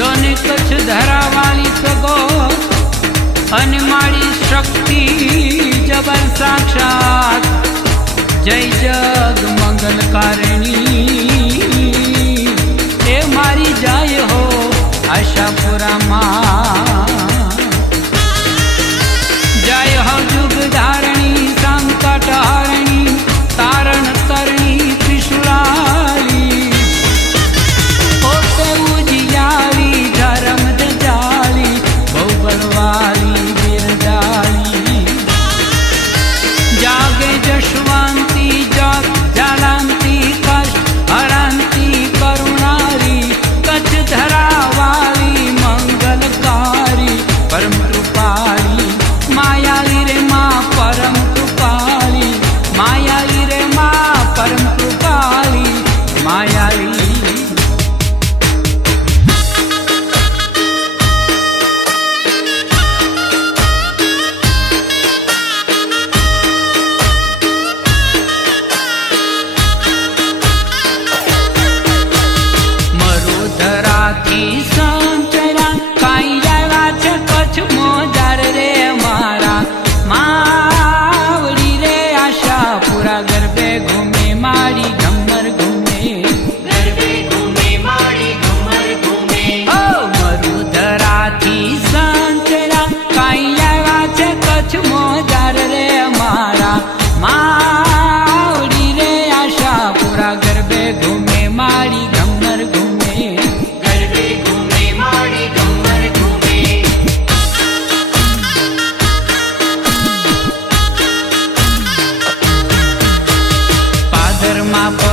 જોને કચ્છ ધરાવાળી સગો અને મારી શક્તિ જબર સાક્ષાત. જય જગ મંગલકારિણી মায়া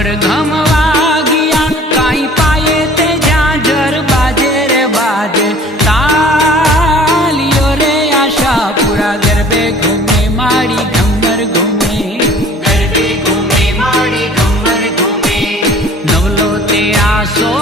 પડઘમ વાગ્યા કાંઈ પાયે તે જાજર બાજે રે બાજે. તાલિયો રે આશાપુરા ગરબે ઘૂમે મારી ઘમર ઘૂમે. નવલો તે આસો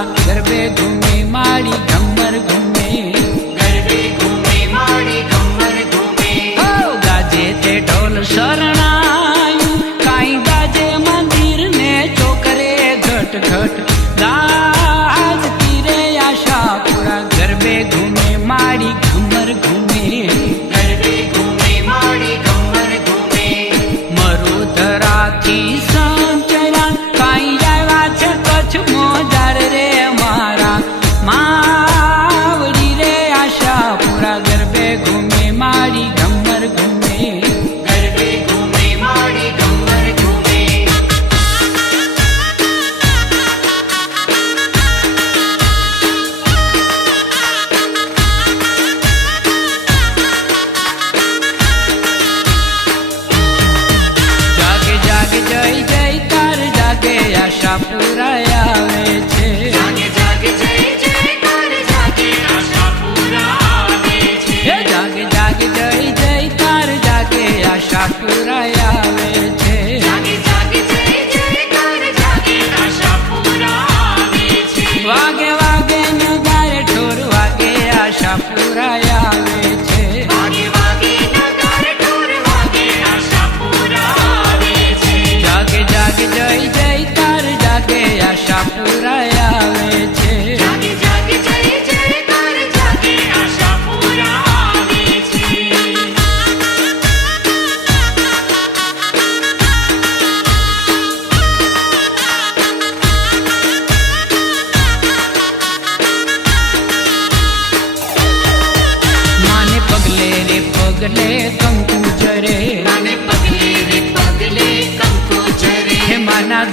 મારા ગરબે ઘૂમે માળી ઘમર ઘૂમે. ગરબે ઘૂમે માળી ઘમર ઘૂમે. ઓ ગાજે તે ઢોલ શરણાયું કાઈ ગાજે ઘટ દાજ તીરે આશા પૂરા ગરબે ઘૂમે માળી ઘમર ઘૂમે.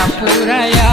આશા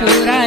આશા પુરાય